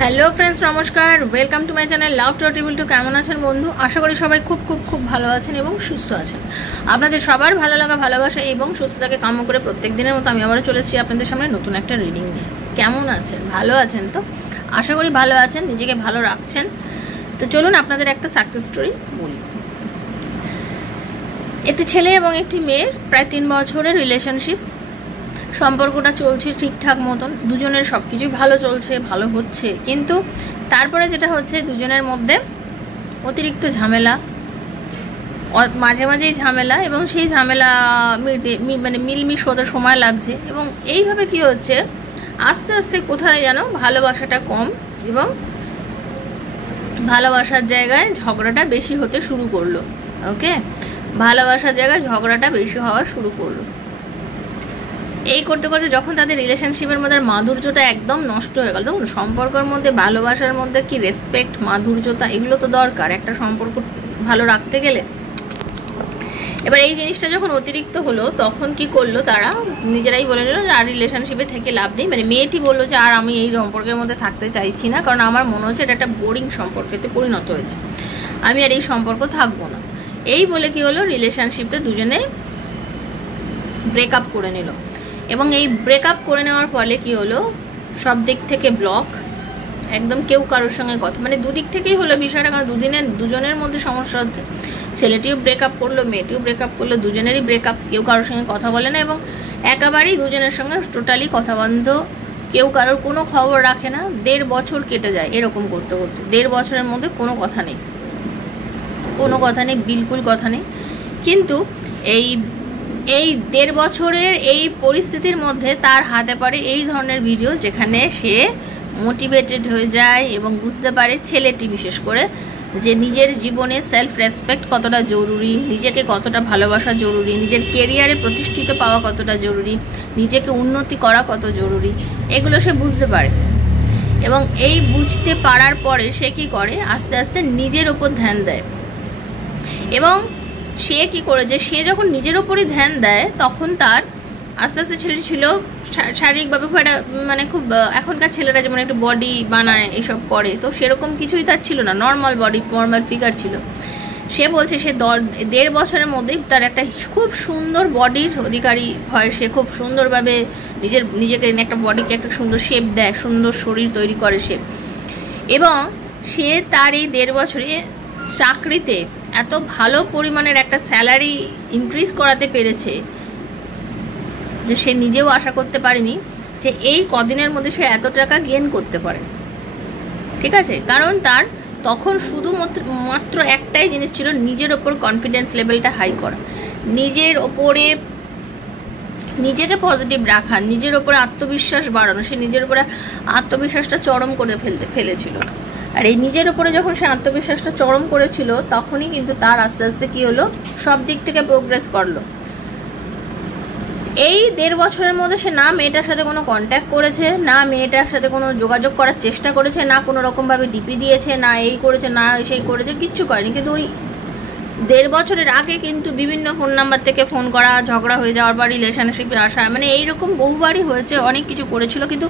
Hello friends, নমস্কার। Welcome to my channel love to. কেমন আছেন বন্ধু? আশা করি সবাই খুব খুব খুব ভালো আছেন এবং সুস্থ আছেন। আপনাদের সবার ভালো লাগা, ভালোবাসা এবং সুস্থতাকে কাম্য করে প্রত্যেক দিনের মতো আমি আবারও চলে এসেছি আপনাদের সামনে নতুন একটা রিডিং নিয়ে। কেমন আছেন? ভালো আছেন তো? আশা করি ভালো আছেন, নিজেকে ভালো রাখছেন। তো চলুন আপনাদের একটা সাকসেস স্টোরি বলি। একটি ছেলে এবং একটি মেয়ের প্রায় 3 বছরের রিলেশনশিপ। সম্পর্কটা চলছে ঠিকঠাক মতন, দুজনের সব কিছুই ভালো চলছে, ভালো হচ্ছে। কিন্তু তারপরে যেটা হচ্ছে, দুজনের মধ্যে অতিরিক্ত ঝামেলা, মাঝে মাঝেই ঝামেলা, এবং সেই ঝামেলা মিলমিশ হতে সময় লাগছে। এবং এইভাবে কি হচ্ছে, আস্তে আস্তে কোথায় যেন ভালোবাসাটা কম এবং ভালোবাসার জায়গায় ঝগড়াটা বেশি হতে শুরু করলো। ওকে, ভালোবাসার জায়গায় ঝগড়াটা বেশি হওয়া শুরু করলো। এই করতে করতে যখন তাদের রিলেশনশিপের মধ্যে মাধুর্যটা একদম নষ্ট হয়ে গেল, তখন সম্পর্কের মধ্যে, ভালোবাসার মধ্যে কি রেসপেক্ট, মাধুর্যতা, এগুলো তো দরকার একটা সম্পর্ক ভালো রাখতে গেলে। এবার এই জিনিসটা যখন অতিরিক্ত হলো, তখন কি করলো, তারা নিজেরাই বলে নিল যে আর রিলেশনশিপে থেকে লাভ নেই। মানে মেয়েটি বললো যে আর আমি এই সম্পর্কের মধ্যে থাকতে চাইছি না, কারণ আমার মনে হচ্ছে এটা একটা বোরিং সম্পর্কেতে পরিণত হয়েছে, আমি আর এই সম্পর্ক থাকবো না। এই বলে কি হলো, রিলেশনশিপটা দুজনে ব্রেকআপ করে নিল। এবং এই ব্রেকআপ করে নেওয়ার ফলে কি হলো, সব দিক থেকে ব্লক, একদম কেউ কারোর সঙ্গে কথা, মানে দুদিক থেকেই হলো বিষয়টা। কারণ দুজনের মধ্যে সমস্যা হচ্ছে, ছেলেটিও ব্রেকআপ করলো, মেয়েটিও ব্রেকআপ করলো, দুজনেরই ব্রেকআপ, কেউ কারোর সঙ্গে কথা বলে না এবং একেবারেই দুজনের সঙ্গে টোটালি কথা বন্ধ, কেউ কারোর কোনো খবর রাখে না। 1.5 বছর কেটে যায় এরকম করতে করতে। 1.5 বছরের মধ্যে কোনো কথা নেই, কোনো কথা নেই, বিলকুল কথা নেই। কিন্তু এই 1.5 বছরের এই পরিস্থিতির মধ্যে তার হাতে পড়ে এই ধরনের ভিডিও, যেখানে সে মোটিভেটেড হয়ে যায় এবং বুঝতে পারে, ছেলেটি বিশেষ করে, যে নিজের জীবনে সেলফ রেসপেক্ট কতটা জরুরি, নিজেকে কতটা ভালোবাসা জরুরি, নিজের কেরিয়ারে প্রতিষ্ঠিত পাওয়া কতটা জরুরি, নিজেকে উন্নতি করা কত জরুরি, এগুলো সে বুঝতে পারে। এবং এই বুঝতে পারার পরে সে কি করে, আস্তে আস্তে নিজের ওপর ধ্যান দেয়। এবং সে কি করে, যে সে যখন নিজের ওপরই ধ্যান দেয়, তখন তার আস্তে আস্তে, ছেলেটি ছিল শারীরিকভাবে খুব একটা, মানে খুব, এখনকার ছেলেরা যেমন একটু বডি বানায় এইসব করে, তো সেরকম কিছুই তার ছিল না, নর্মাল বডি, নর্মাল ফিগার ছিল। সে বলছে সে 1.5 বছরের মধ্যেই তার একটা খুব সুন্দর বডির অধিকারী হয়। সে খুব সুন্দরভাবে নিজেকে একটা বডিকে একটা সুন্দর শেপ দেয়, সুন্দর শরীর তৈরি করে সে। এবং সে তার এই 1.5 বছরে চাকরিতে এত ভালো পরিমাণের একটা স্যালারি ইনক্রিজ করাতে পেরেছে, যে সে নিজেও আশা করতে পারেনি যে এই কদিনের মধ্যে সে এত টাকা গেইন করতে পারে। ঠিক আছে, কারণ তার তখন শুধুমাত্র একটাই জিনিস ছিল, নিজের ওপর কনফিডেন্স লেভেলটা হাই করা, নিজের ওপরে নিজেকে পজিটিভ রাখা, নিজের ওপরে আত্মবিশ্বাস বাড়ানো। সে নিজের উপরে আত্মবিশ্বাসটা চরম করে ফেলেছিল। আর এই নিজের ওপরে যখন সে আত্মবিশ্বাসটা চরম করেছিল, তখনই কিন্তু তার আস্তে আস্তে কি হলো, সব দিক থেকে প্রোগ্রেস করলো। এই 1.5 বছরের মধ্যে সে না মেয়েটার সাথে কোনো কন্ট্যাক্ট করেছে, না মেয়েটার সাথে কোনো যোগাযোগ করার চেষ্টা করেছে, না কোনো রকমভাবে ডিপি দিয়েছে, না এই করেছে, না সেই করেছে, কিচ্ছু করেনি। কিন্তু ওই 1.5 বছরের আগে কিন্তু বিভিন্ন ফোন নাম্বার থেকে ফোন করা, ঝগড়া হয়ে যাওয়ার পর রিলেশনশিপে আসা, মানে এইরকম বহুবারই হয়েছে, অনেক কিছু করেছিল। কিন্তু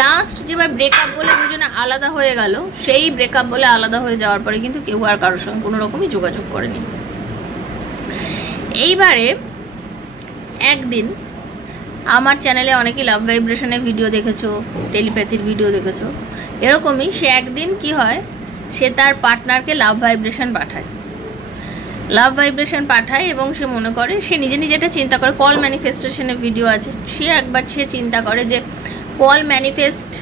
লাস্ট যেবার ব্রেকআপ বলে দুজনে আলাদা হয়ে গেল, সেই ব্রেকআপ বলে আলাদা হয়ে যাওয়ার পরে কিন্তু কেউ আর কারোর সঙ্গে কোনো রকমই যোগাযোগ করেনি। এইবারে একদিন আমার চ্যানেলে অনেকেই লাভ ভাইব্রেশনের ভিডিও দেখেছো, টেলিপ্যাথির ভিডিও দেখেছো, এরকমই সে একদিন কি হয়, সে তার পার্টনারকে লাভ ভাইব্রেশন পাঠায় এবং সে মনে করে, সে নিজে এটা চিন্তা করে, কল ম্যানিফেস্টেশনের ভিডিও আছে, সে চিন্তা করে যে কল ম্যানিফেস্ট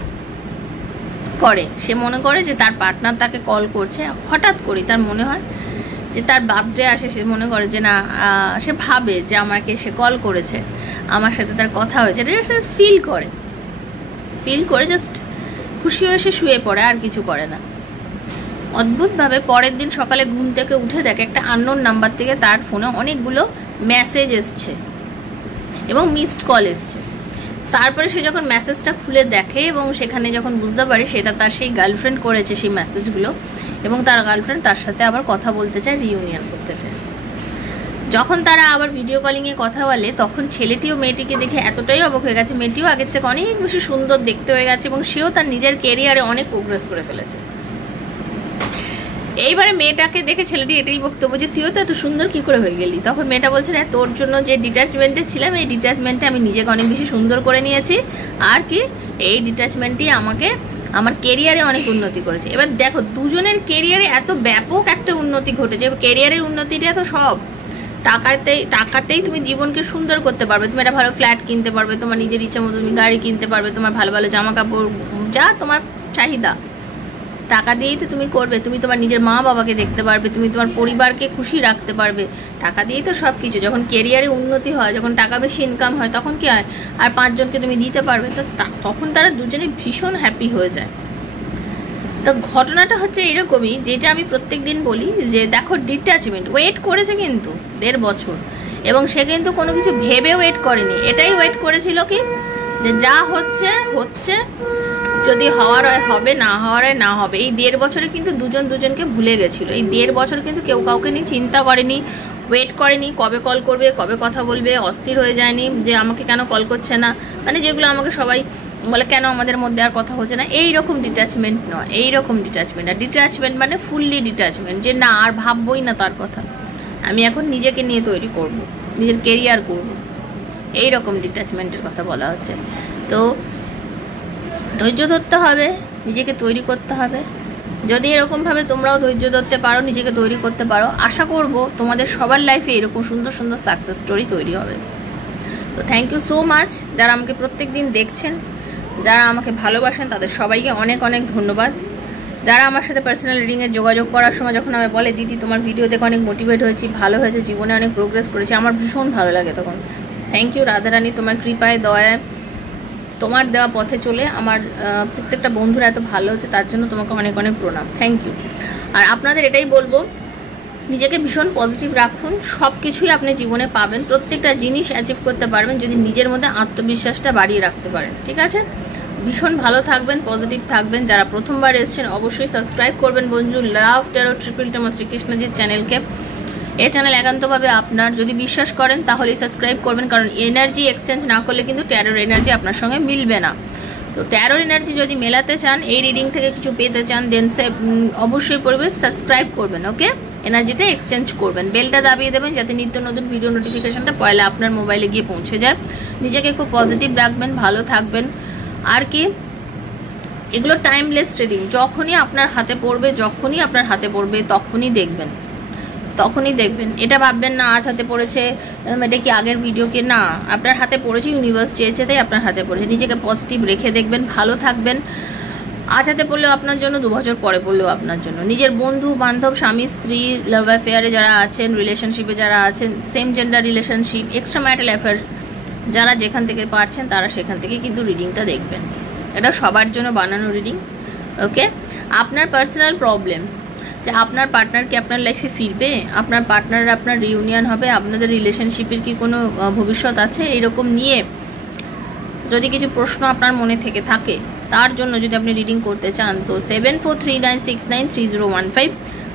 করে। সে মনে করে যে তার পার্টনার তাকে কল করছে। হঠাৎ করে তার মনে হয় যে তার বার্থডে আসে, সে মনে করে যে না, সে ভাবে যে আমাকে সে কল করেছে, আমার সাথে তার কথা হয়েছে, এটা সে ফিল করে জাস্ট খুশি হয়ে সে শুয়ে পড়ে, আর কিছু করে না। অদ্ভুতভাবে পরের দিন সকালে ঘুম থেকে উঠে দেখে একটা আননোন নাম্বার থেকে তার ফোনে অনেকগুলো মেসেজ এসছে এবং মিসড কল এসছে। তারপরে সে যখন মেসেজটা খুলে দেখে এবং সেখানে যখন বুঝতে পারে সেটা তার সেই গার্লফ্রেন্ড করেছে সেই মেসেজগুলো, এবং তার গার্লফ্রেন্ড তার সাথে আবার কথা বলতে চায়, রিইউনিয়ন করতে চায়। যখন তারা আবার ভিডিও কলিংয়ে কথা বলে তখন ছেলেটিও মেয়েটিকে দেখে এতটাই অবাক হয়ে গেছে, মেয়েটিও আগের থেকে অনেক বেশি সুন্দর দেখতে হয়ে গেছে এবং সেও তার নিজের কেরিয়ারে অনেক প্রোগ্রেস করে ফেলেছে। এইবারে মেয়েটাকে দেখে ছেলেটি এটাই বক্তব্য যে তুইও তো এত সুন্দর কি করে হয়ে গেলি। তখন মেয়েটা বলছে না, তোর জন্য যে ডিট্যাচমেন্টে ছিলাম এই ডিট্যাচমেন্টে আমি নিজেকে অনেক বেশি সুন্দর করে নিয়েছি, আর কি এই ডিট্যাচমেন্টই আমাকে আমার কেরিয়ারে অনেক উন্নতি করেছে। এবার দেখো দুজনের কেরিয়ারে এত ব্যাপক একটা উন্নতি ঘটেছে। কেরিয়ারের উন্নতিটা তো সব টাকাতেই তুমি জীবনকে সুন্দর করতে পারবে। তুমি একটা ভালো ফ্ল্যাট কিনতে পারবে, তোমার নিজের ইচ্ছা মতো তুমি গাড়ি কিনতে পারবে, তোমার ভালো ভালো জামা কাপড় যা তোমার চাহিদা টাকা দিয়েই তো তুমি করবে। তুমি তোমার নিজের মা বাবাকে দেখতে পারবে, তুমি তোমার পরিবারকে খুশি রাখতে পারবে, টাকা দিয়েই তো সব কিছু। যখন কেরিয়ারে উন্নতি হয়, যখন টাকা বেশি ইনকাম হয়, তখন কি হয়, আর 5 জনকে তুমি দিতে পারবে, তো তখন তারা দুজনে ভীষণ হ্যাপি হয়ে যায়। তো ঘটনাটা হচ্ছে এরকমই, যেটা আমি প্রত্যেক দিন বলি যে দেখো ডিট্যাচমেন্ট ওয়েট করেছে কিন্তু 1.5 বছর, এবং সে কিন্তু কোনো কিছু ভেবে ওয়েট করেনি। এটাই ওয়েট করেছিল কি যে যা হচ্ছে হচ্ছে, যদি হওয়ার হয় হবে, না হওয়ার হয় না হবে। এই 1.5 বছরে কিন্তু দুজন দুজনকে ভুলে গেছিল। এই 1.5 বছর কিন্তু কেউ কাউকে নিয়ে চিন্তা করেনি, ওয়েট করেনি কবে কল করবে, কবে কথা বলবে, অস্থির হয়ে যায়নি যে আমাকে কেন কল করছে না, মানে যেগুলো আমাকে সবাই বলে কেন আমাদের মধ্যে আর কথা হচ্ছে না, এই রকম ডিট্যাচমেন্ট নয়, এই রকম ডিট্যাচমেন্ট। আর ডিট্যাচমেন্ট মানে ফুললি ডিট্যাচমেন্ট, যে না আর ভাববই না তার কথা, আমি এখন নিজেকে নিয়ে তৈরি করব, নিজের কেরিয়ার করব, এই রকম ডিট্যাচমেন্টের কথা বলা হচ্ছে। তো ধৈর্য ধরতে হবে, নিজেকে তৈরি করতে হবে। যদি এরকমভাবে তোমরাও ধৈর্য ধরতে পারো, নিজেকে তৈরি করতে পারো, আশা করব তোমাদের সবার লাইফে এরকম সুন্দর সুন্দর সাকসেস স্টোরি তৈরি হবে। তো থ্যাংক ইউ সো মাচ যারা আমাকে প্রত্যেক দিন দেখছেন, যারা আমাকে ভালোবাসেন, তাদের সবাইকে অনেক অনেক ধন্যবাদ। যারা আমার সাথে পার্সোনাল রিডিংয়ে যোগাযোগ করার সময় যখন আমি বলে দিদি তোমার ভিডিও দেখে অনেক মোটিভেট হয়েছি, ভালো হয়েছে, জীবনে অনেক প্রোগ্রেস করেছি, আমার ভীষণ ভালো লাগে তখন। থ্যাংক ইউ রাধারানী, তোমার কৃপায় দয়ায় তোমার দেওয়া পথে চলে আমার প্রত্যেকটা বন্ধুরা এত ভালো হচ্ছে, তার জন্য তোমাকে অনেক অনেক প্রণাম, থ্যাংক ইউ। আর আপনাদের এটাই বলবো, নিজেকে ভীষণ পজিটিভ রাখুন, সব কিছুই আপনি জীবনে পাবেন, প্রত্যেকটা জিনিস অ্যাচিভ করতে পারবেন যদি নিজের মধ্যে আত্মবিশ্বাসটা বাড়িয়ে রাখতে পারেন, ঠিক আছে? ভীষণ ভালো থাকবেন, পজিটিভ থাকবেন। যারা প্রথমবার এসেছেন অবশ্যই সাবস্ক্রাইব করবেন বন্ধু, লাভ ট্যারো ট্রিপল টাইম শ্রীকৃষ্ণজির চ্যানেলকে। এই চ্যানেল একান্তভাবে আপনার, যদি বিশ্বাস করেন তাহলেই সাবস্ক্রাইব করবেন, কারণ এনার্জি এক্সচেঞ্জ না করলে কিন্তু ট্যারোর এনার্জি আপনার সঙ্গে মিলবে না। তো ট্যারোর এনার্জি যদি মেলাতে চান, এই রিডিং থেকে কিছু পেতে চান, দেন অবশ্যই পড়বে, সাবস্ক্রাইব করবেন, ওকে? এনার্জিটা এক্সচেঞ্জ করবেন, বেলটা দাবিয়ে দেবেন যাতে নিত্য নতুন ভিডিও নোটিফিকেশনটা পয়লা আপনার মোবাইলে গিয়ে পৌঁছে যায়। নিজেকে খুব পজিটিভ রাখবেন, ভালো থাকবেন। আর কি, এগুলো টাইমলেস রিডিং, যখনই আপনার হাতে পড়বে, যখনই আপনার হাতে পড়বে তখনই দেখবেন, তখনই দেখবেন। এটা ভাববেন না আজ হাতে পড়েছে এটা কি আগের ভিডিও কি, না, আপনার হাতে পড়েছে, ইউনিভার্স চেয়েছে তাই আপনার হাতে পড়েছে। নিজেকে পজিটিভ রেখে দেখবেন, ভালো থাকবেন। আজ হাতে পড়লেও আপনার জন্য, 2 বছর পরে পড়লেও আপনার জন্য। নিজের বন্ধু বান্ধব, স্বামী স্ত্রী, লাভ অ্যাফেয়ারে যারা আছেন, রিলেশনশিপে যারা আছেন, same gender relationship, extra marital affair, যারা যেখান থেকে পারছেন তারা সেখান থেকে কিন্তু রিডিংটা দেখবেন। এটা সবার জন্য বানানো রিডিং, ওকে? আপনার পার্সোনাল প্রবলেম, যে আপনার পার্টনার কি আপনার লাইফে ফিরবে, আপনার পার্টনার আপনার রিউনিয়ন হবে, আপনাদের রিলেশনশিপের কি কোনো ভবিষ্যৎ আছে, এইরকম নিয়ে যদি কিছু প্রশ্ন আপনার মনে থেকে থাকে, তার জন্য যদি আপনি রিডিং করতে চান তো 7439693015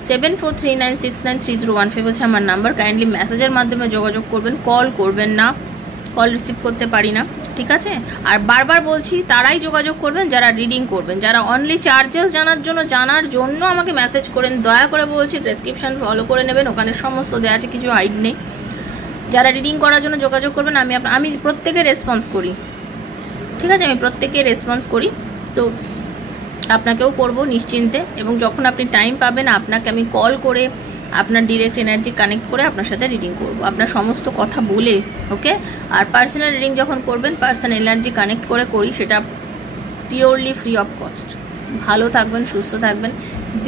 7439693015 হচ্ছে আমার নাম্বার। কাইন্ডলি মেসেজের মাধ্যমে যোগাযোগ করবেন, কল করবেন না, কল রিসিভ করতে পারি না, ঠিক আছে? আর বারবার বলছি তারাই যোগাযোগ করবেন যারা রিডিং করবেন। যারা অনলি চার্জেস জানার জন্য আমাকে মেসেজ করেন, দয়া করে বলছি ডেসক্রিপশন ফলো করে নেবেন, ওখানে সমস্ত দেওয়া আছে, কিছু হাইড নেই। যারা রিডিং করার জন্য যোগাযোগ করবেন, আমি প্রত্যেকে রেসপন্স করি, ঠিক আছে? আমি প্রত্যেকে রেসপন্স করি, তো আপনাকেও করবো নিশ্চিন্তে। এবং যখন আপনি টাইম পাবেন আপনাকে আমি কল করে আপনার ডিরেক্ট এনার্জি কানেক্ট করে আপনার সাথে রিডিং করব, আপনার সমস্ত কথা বলে, ওকে? আর পার্সোনাল রিডিং যখন করবেন, পার্সোনাল এনার্জি কানেক্ট করে করি, সেটা পিওরলি ফ্রি অফ কস্ট। ভালো থাকবেন, সুস্থ থাকবেন,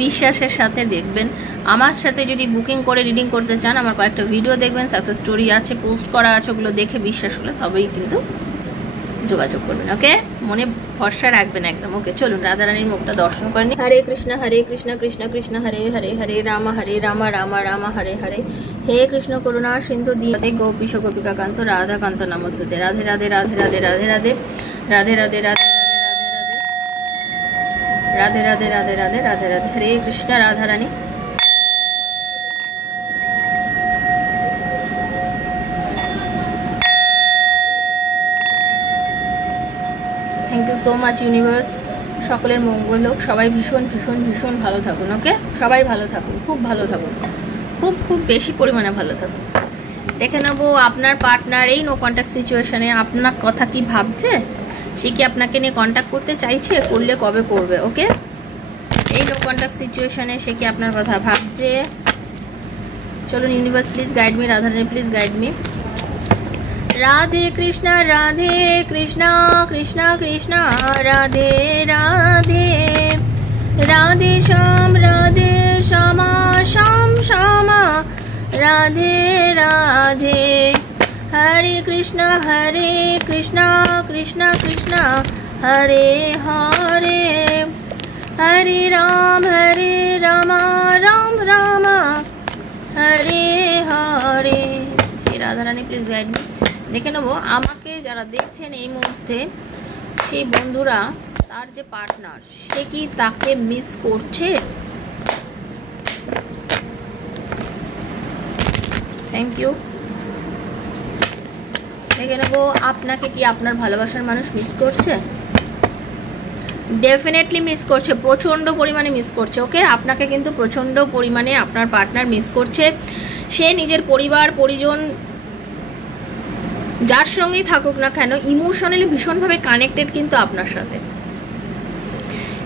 বিশ্বাসের সাথে দেখবেন। আমার সাথে যদি বুকিং করে রিডিং করতে চান, আমার কয়েকটা ভিডিও দেখবেন, সাকসেস স্টোরি আছে, পোস্ট করা আছে, ওগুলো দেখে বিশ্বাস হলে তবেই কিন্তু যোগাযোগ করবেন, ওকে? মনে ভরসা রাখবেন একদম, ওকে? চলুন রাধারানীর মুখটা দর্শন করেন। হরে কৃষ্ণ কৃষ্ণ কৃষ্ণ হরে হরে, হরে রাম রাম রাম হরে হরে। হে কৃষ্ণ করুণা সিন্ধু দীনবন্ধু গোপীশ গোপিকাকান্ত রাধাকান্ত নমস্তুতে। Radhe Radhe Radhe Radhe Radhe Radhe Radhe Radhe Radhe Radhe Radhe Radhe Radhe Radhe Radhe. Hare Krishna Radharani. So much universe, সকলের মঙ্গল হোক, সবাই ভীষণ ভীষণ ভীষণ ভালো থাকুন। ওকে, সবাই ভালো থাকুন, খুব ভালো থাকুন, খুব খুব বেশি পরিমাণে ভালো থাকুন। দেখে নেবো আপনার পার্টনার এই নো কন্ট্যাক্ট সিচুয়েশনে আপনার কথা কি ভাবছে, সে কি আপনাকে নিয়ে কন্ট্যাক্ট করতে চাইছে, করলে কবে করবে। ওকে, এই নো কন্ট্যাক্ট সিচুয়েশনে সে কি আপনার কথা ভাবছে। চলুন universe please guide me, Radharani please guide me. Radhe Krishna Krishna Krishna Radhe Radhe, Radhe Shyam Shyam Shyama Radhe Radhe, Hare Krishna Krishna Krishna Hare Hare, Hare Ram Ram Ram Hare Hare. Radharani please guide me. দেখে নেবো আমাকে যারা দেখছেন এই মুহূর্তে, সেই বন্ধুরা তার যে পার্টনার সে কি তাকে মিস করছে। Thank you. দেখে নেবো আপনাকে কি আপনার ভালোবাসার মানুষ মিস করছে। ডেফিনেটলি মিস করছে, প্রচণ্ড পরিমাণে মিস করছে। ওকে, আপনাকে কিন্তু প্রচণ্ড পরিমাণে আপনার পার্টনার মিস করছে। সে নিজের পরিবার পরিজন যার সঙ্গেই থাকুক না কেন, ইমোশনালি ভীষণভাবে কানেক্টেড কিন্তু আপনার সাথে।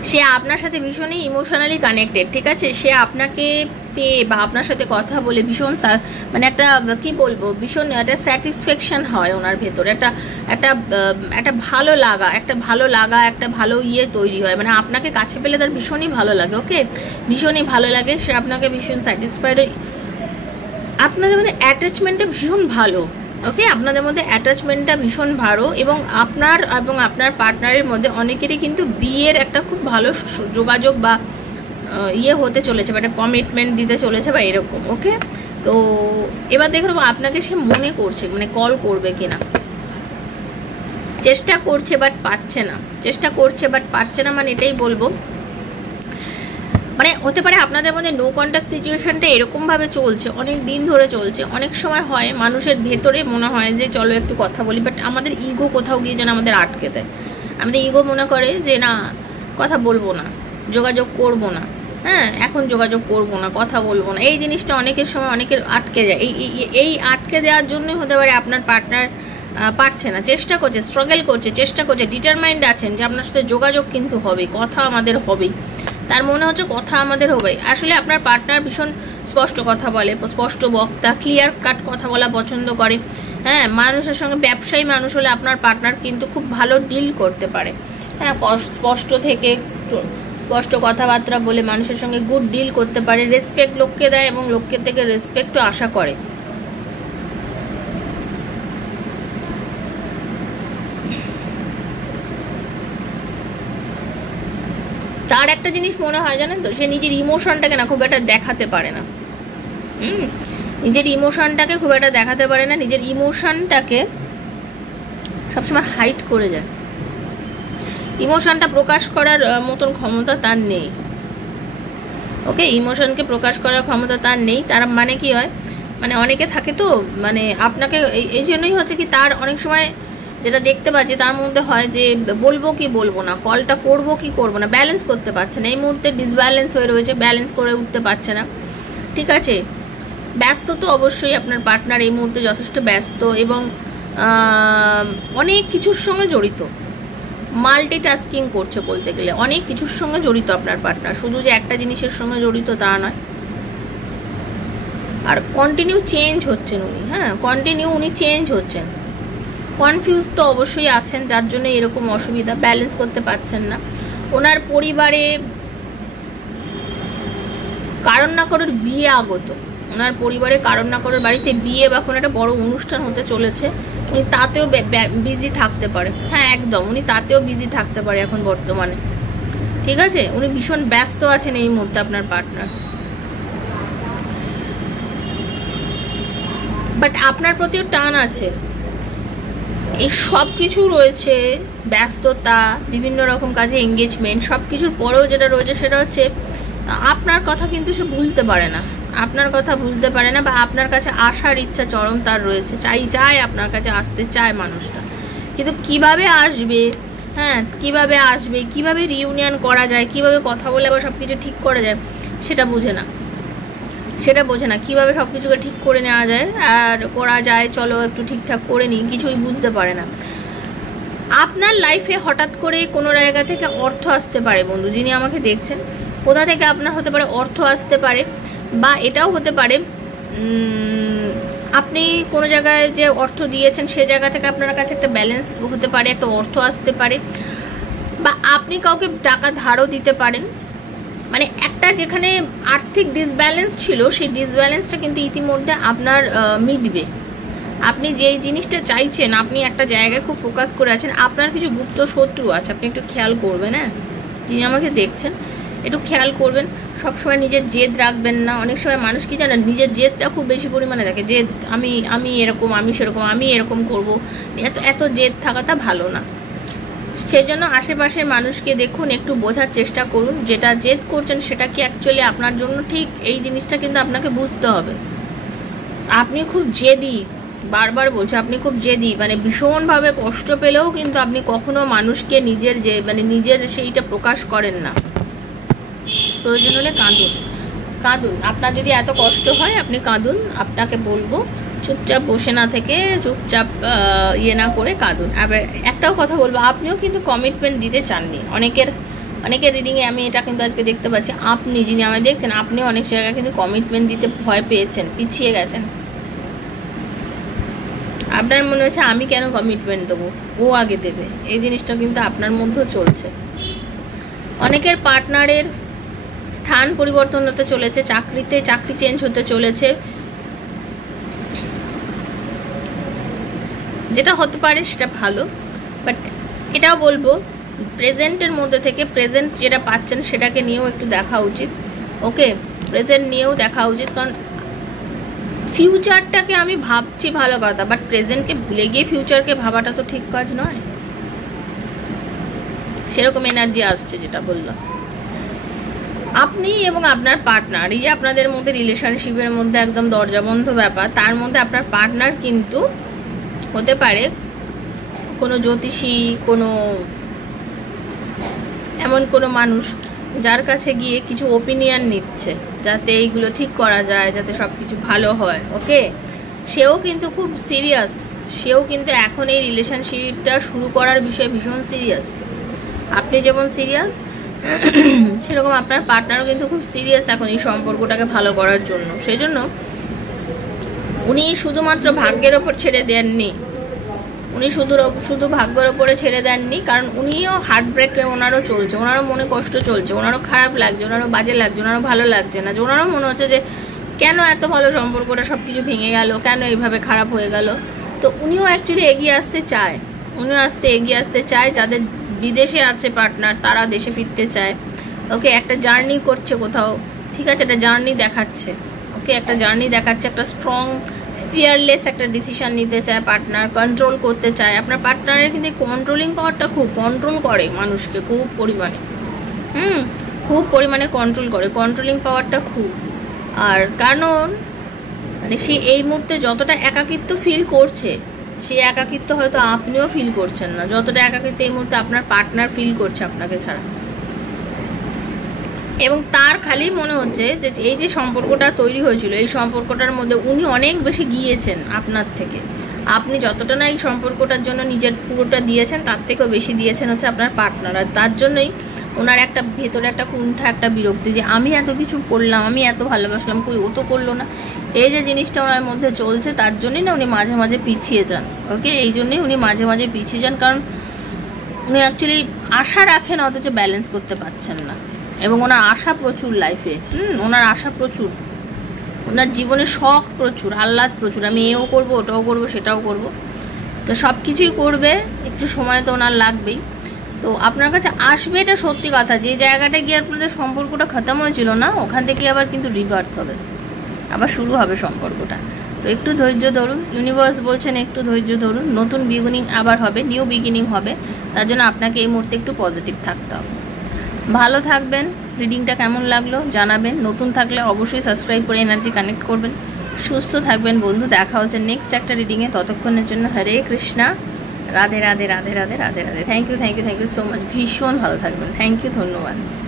সে আপনার সাথে ভীষণই ইমোশনালি কানেক্টেড, ঠিক আছে। সে আপনাকে পেয়ে বা আপনার সাথে কথা বলে ভীষণ মানে একটা কি বলবো, ভীষণ একটা স্যাটিসফ্যাকশন হয় ওনার ভেতরে, একটা ভালো লাগা, একটা ভালো তৈরি হয়। মানে আপনাকে কাছে পেলে তার ভীষণই ভালো লাগে। ওকে, ভীষণই ভালো লাগে, সে আপনাকে ভীষণ স্যাটিসফাইড। আপনাদের মধ্যে অ্যাটাচমেন্টটা ভীষণ ভালো। ওকে, আপনাদের মধ্যে অ্যাটাচমেন্টটা ভীষণ ভালো, এবং আপনার পার্টনারের মধ্যে অনেকেরই কিন্তু বিয়ের একটা খুব ভালো যোগাযোগ বা হতে চলেছে, বা একটা কমিটমেন্ট দিতে চলেছে বা এরকম। ওকে, তো এবার দেখে নেবো আপনাকে সে মনে করছে, মানে কল করবে কিনা। চেষ্টা করছে বাট পাচ্ছে না, মানে এটাই বলবো। মানে হতে পারে আপনাদের মধ্যে নো কন্ট্যাক্ট সিচুয়েশনটা এরকমভাবে চলছে, অনেক দিন ধরে চলছে। অনেক সময় হয় মানুষের ভেতরে মনে হয় যে চলো একটু কথা বলি, বাট আমাদের ইগো কোথাও গিয়ে যেন আমাদের আটকে দেয়। আমাদের ইগো মনে করে যে না, কথা বলবো না, যোগাযোগ করবো না, হ্যাঁ এখন যোগাযোগ করবো না, কথা বলবো না। এই জিনিসটা অনেকের সময় অনেকের আটকে যায়। এই আটকে দেওয়ার জন্যই হতে পারে আপনার পার্টনার পারছে না, চেষ্টা করছে, স্ট্রাগল করছে, ডিটারমাইন্ড আছেন যে আপনার সাথে যোগাযোগ কিন্তু হবে, কথা আমাদের হবেই। তার মনে হচ্ছে কথা আমাদের হবে। আসলে আপনার পার্টনার ভীষণ স্পষ্ট কথা বলে, স্পষ্ট বক্তা, ক্লিয়ার কাট কথা বলা পছন্দ করে। হ্যাঁ, মানুষের সঙ্গে ব্যবসায়ী মানুষ হলে আপনার পার্টনার কিন্তু খুব ভালো ডিল করতে পারে। হ্যাঁ, স্পষ্ট কথাবার্তা বলে মানুষের সঙ্গে গুড ডিল করতে পারে, রেসপেক্ট লোককে দেয় এবং লোকের থেকে রেসপেক্টও আশা করে। তার একটা জিনিস মনে হয় জানেন তো, সে নিজের ইমোশনটাকে না খুব একটা দেখাতে পারে না। নিজের ইমোশনটাকে খুব একটা দেখাতে পারে না, নিজের ইমোশনটাকে সবসময় হাইড করে যায়। ইমোশনটা প্রকাশ করার মতন ক্ষমতা তার নেই। ওকে, ইমোশনকে প্রকাশ করার ক্ষমতা তার নেই। তার মানে কি হয়, মানে অনেকে থাকে তো, মানে আপনাকে এই জন্যই হচ্ছে কি, তার অনেক সময় যেটা দেখতে পাচ্ছি তার মধ্যে হয় যে বলবো কি বলবো না, কলটা করবো কি করবো না, ব্যালেন্স করতে পারছে না। এই মুহূর্তে ডিসব্যালেন্স হয়ে রয়েছে, ব্যালেন্স করে উঠতে পারছে না, ঠিক আছে। ব্যস্ত তো অবশ্যই, আপনার পার্টনার এই মুহূর্তে যথেষ্ট ব্যস্ত এবং অনেক কিছুর সঙ্গে জড়িত, মাল্টিটাস্কিং করছে বলতে গেলে, অনেক কিছুর সঙ্গে জড়িত আপনার পার্টনার, শুধু যে একটা জিনিসের সঙ্গে জড়িত তা নয়। আর কন্টিনিউ চেঞ্জ হচ্ছেন উনি, হ্যাঁ উনি চেঞ্জ হচ্ছেন। কনফিউজ তো অবশ্যই আছেন, যার জন্য এরকম অসুবিধা, ব্যালেন্স করতে পারছেন না। ওনার পরিবারে কারণ না কারোর বিয়ে আগত, ওনার পরিবারে কারণ না কারোর বাড়িতে বিয়ে বা কোনো একটা বড় অনুষ্ঠান হতে চলেছে, উনি তাতেও বিজি থাকতে পারে। হ্যাঁ একদম, উনি তাতেও বিজি থাকতে পারে এখন বর্তমানে, ঠিক আছে। উনি ভীষণ ব্যস্ত আছেন এই মুহূর্তে আপনার পার্টনার, বাট আপনার প্রতিও টান আছে। এই সব কিছু রয়েছে, ব্যস্ততা, বিভিন্ন রকম কাজে এঙ্গেজমেন্ট, সব কিছুর পরেও যেটা রয়েছে সেটা হচ্ছে আপনার কথা কিন্তু সে ভুলতে পারে না, আপনার কথা ভুলতে পারে না, বা আপনার কাছে আসার ইচ্ছা চরম তার রয়েছে, চায় আপনার কাছে আসতে চায় মানুষটা, কিন্তু কিভাবে আসবে হ্যাঁ, কিভাবে আসবে, কিভাবে রিইউনিয়ন করা যায়, কিভাবে কথা বলে আবার সব কিছু ঠিক করা যায় সেটা বোঝে না, কিভাবে সব কিছুকে ঠিক করে নেওয়া যায় আর করা যায়, চলো একটু ঠিকঠাক করে নিই, কিছুই বুঝতে পারে না। আপনার লাইফে হঠাৎ করে কোনো জায়গা থেকে অর্থ আসতে পারে বন্ধু, যিনি আমাকে দেখছেন, কোথা থেকে আপনার হতে পারে অর্থ আসতে পারে, বা এটাও হতে পারে আপনি কোনো জায়গায় যে অর্থ দিয়েছেন সে জায়গা থেকে আপনার কাছে একটা ব্যালেন্স হতে পারে, একটা অর্থ আসতে পারে, বা আপনি কাউকে টাকা ধারও দিতে পারেন। মানে একটা যেখানে আর্থিক ডিসব্যালেন্স ছিল সেই ডিসব্যালেন্সটা কিন্তু ইতিমধ্যে আপনার মিটবে। আপনি যেই জিনিসটা চাইছেন, আপনি একটা জায়গায় খুব ফোকাস করে আছেন, আপনার কিছু গুপ্ত শত্রু আছে, আপনি একটু খেয়াল করবেন। হ্যাঁ, যিনি আমাকে দেখছেন একটু খেয়াল করবেন, সবসময় নিজের জেদ রাখবেন না। অনেক সময় মানুষ কি জানেন, নিজের জেদটা খুব বেশি পরিমাণে থাকে, যে আমি এরকম, আমি সেরকম, আমি এরকম করব, এত জেদ থাকাটা ভালো না। সেই জন্য আশেপাশের মানুষকে দেখুন, একটু বোঝার চেষ্টা করুন, যেটা জেদ করছেন সেটা কি অ্যাকচুয়ালি আপনার জন্য ঠিক, এই জিনিসটা কিন্তু আপনাকে বুঝতে হবে। আপনি খুব জেদি, বারবার বলছি, আপনি খুব জেদি, মানে ভীষণভাবে কষ্ট পেলেও কিন্তু আপনি কখনো মানুষকে নিজের নিজের সেইটা প্রকাশ করেন না। প্রয়োজন হলে কাঁদুন, আপনার যদি এত কষ্ট হয় আপনি কাঁদুন, আপনাকে বলবো চুপচাপ বসে না থেকে, চুপচাপ না করে কাঁদুন। আবার একটাও কথা বলবো, আপনিও কিন্তু কমিটমেন্ট দিতে চাননি। অনেকের রিডিংয়ে আমি এটা কিন্তু আজকে দেখতে পাচ্ছি, আপনি যিনি আমায় দেখছেন, আপনিও অনেক জায়গায় কিন্তু কমিটমেন্ট দিতে ভয় পেয়েছেন, পিছিয়ে গেছেন। আপনার মনে হচ্ছে আমি কেন কমিটমেন্ট দেবো, ও আগে দেবে, এই জিনিসটা কিন্তু আপনার মধ্যেও চলছে। অনেকের পার্টনারের স্থান পরিবর্তন হতে চলেছে, চাকরি চেঞ্জ হতে চলেছে, যেটা হতে পারে সেটা ভালো। বাট এটাও বলবো, প্রেজেন্টের মধ্যে থেকে প্রেজেন্ট যেটা পাচ্ছেন সেটাকে নিয়েও একটু দেখা উচিত। ওকে, প্রেজেন্ট নিয়েও দেখা উচিত, কারণ ফিউচারটাকে আমি ভাবছি ভালো কথা, বাট প্রেজেন্টকে ভুলে গিয়ে ফিউচারকে ভাবাটা তো ঠিক কাজ নয়। সেরকম এনার্জি আসছে, যেটা বললাম। আপনি এবং আপনার পার্টনার, এই যে আপনাদের মধ্যে রিলেশনশিপের মধ্যে একদম দরজা বন্ধ ব্যাপার, তার মধ্যে আপনার পার্টনার কিন্তু হতে পারে কোনো জ্যোতিষী, কোনো এমন কোনো মানুষ যার কাছে গিয়ে কিছু ওপিনিয়ন নিচ্ছে, যাতে এইগুলো ঠিক করা যায়, যাতে সব কিছু ভালো হয়। ওকে, সেও কিন্তু খুব সিরিয়াস, সেও কিন্তু এখন এই রিলেশনশিপটা শুরু করার বিষয়ে ভীষণ সিরিয়াস। আপনি যেমন সিরিয়াস, সেরকম আপনার পার্টনারও কিন্তু খুব সিরিয়াস এখন এই সম্পর্কটাকে ভালো করার জন্য। সেই জন্য উনি শুধুমাত্র ভাগ্যের ওপর ছেড়ে দেননি, উনি শুধু ভাগ্যের ওপরে ছেড়ে দেননি, কারণ উনিও হার্ট ব্রেক, ওনারও চলছে, ওনারও মনে কষ্ট চলছে, ওনারও খারাপ লাগছে, ওনারও বাজে লাগছে, ওনারও ভালো লাগছে না, যে ওনারও মনে হচ্ছে যে কেন এত ভালো সম্পর্কটা সব কিছু ভেঙে গেল, কেন এইভাবে খারাপ হয়ে গেল। তো উনিও অ্যাকচুয়ালি এগিয়ে আসতে চায়, এগিয়ে আসতে চায়। যাদের বিদেশে আছে পার্টনার, তারা দেশে ফিরতে চায়। ওকে, একটা জার্নি করছে কোথাও, ঠিক আছে, একটা জার্নি দেখাচ্ছে। ওকে, একটা জার্নি দেখাচ্ছে, একটা স্ট্রং ফিয়ারলেস একটা ডিসিশন নিতে চায় পার্টনার, কন্ট্রোল করতে চায়। আপনার পার্টনারের কিন্তু কন্ট্রোলিং পাওয়ারটা খুব, কন্ট্রোল করে মানুষকে খুব পরিমাণে, খুব পরিমাণে কন্ট্রোল করে, কন্ট্রোলিং পাওয়ারটা খুব। আর কারণ মানে সে এই মুহূর্তে যতটা একাকিত্ব ফিল করছে, সেই একাকিত্ব হয়তো আপনিও ফিল করছেন না, যতটা একাকিত্ব এই মুহূর্তে আপনার পার্টনার ফিল করছে আপনাকে ছাড়া। এবং তার খালি মনে হচ্ছে যে এই যে সম্পর্কটা তৈরি হয়েছিল, এই সম্পর্কটার মধ্যে উনি অনেক বেশি গিয়েছেন আপনার থেকে। আপনি যতটা না এই সম্পর্কটার জন্য নিজের পুরোটা দিয়েছেন, তার থেকেও বেশি দিয়েছেন হচ্ছে আপনার পার্টনার। আর তার জন্যই ওনার একটা ভেতরে একটা কুণ্ঠা, একটা বিরক্তি, যে আমি এত কিছু করলাম, আমি এত ভালোবাসলাম, কই ও তো করলো না। এই যে জিনিসটা ওনার মধ্যে চলছে, তার জন্যই না উনি মাঝে মাঝে পিছিয়ে যান। ওকে, এই জন্যই উনি মাঝে মাঝে পিছিয়ে যান, কারণ উনি অ্যাকচুয়ালি আশা রাখেন, অথচ ব্যালেন্স করতে পারছেন না। এবং ওনার আশা প্রচুর লাইফে, ওনার আশা প্রচুর, ওনার জীবনে শখ প্রচুর, আহ্লাদ প্রচুর, আমি এও করবো, ওটাও করবো, সেটাও করবো। তো সব কিছুই করবে, একটু সময় তো ওনার লাগবেই। তো আপনার কাছে আসবে, এটা সত্যি কথা। যে জায়গাটা গিয়ে আপনাদের সম্পর্কটা খতম হয়েছিল না, ওখান থেকে আবার কিন্তু রিবার্থ হবে, আবার শুরু হবে সম্পর্কটা। তো একটু ধৈর্য ধরুন, ইউনিভার্স বলছেন একটু ধৈর্য ধরুন, নতুন বিগিনিং আবার হবে, নিউ বিগিনিং হবে। তার জন্য আপনাকে এই মুহূর্তে একটু পজিটিভ থাকতে হবে। ভালো থাকবেন। রিডিংটা কেমন লাগলো জানাবেন। নতুন থাকলে অবশ্যই সাবস্ক্রাইব করে এনার্জি কানেক্ট করবেন। সুস্থ থাকবেন বন্ধু, দেখা হচ্ছে নেক্সট একটা রিডিংয়ে। ততক্ষণের জন্য Hare Krishna, Radhe Radhe Radhe Radhe Radhe Radhe. Thank you so much, ভীষণ ভালো থাকবেন। থ্যাংক ইউ, ধন্যবাদ।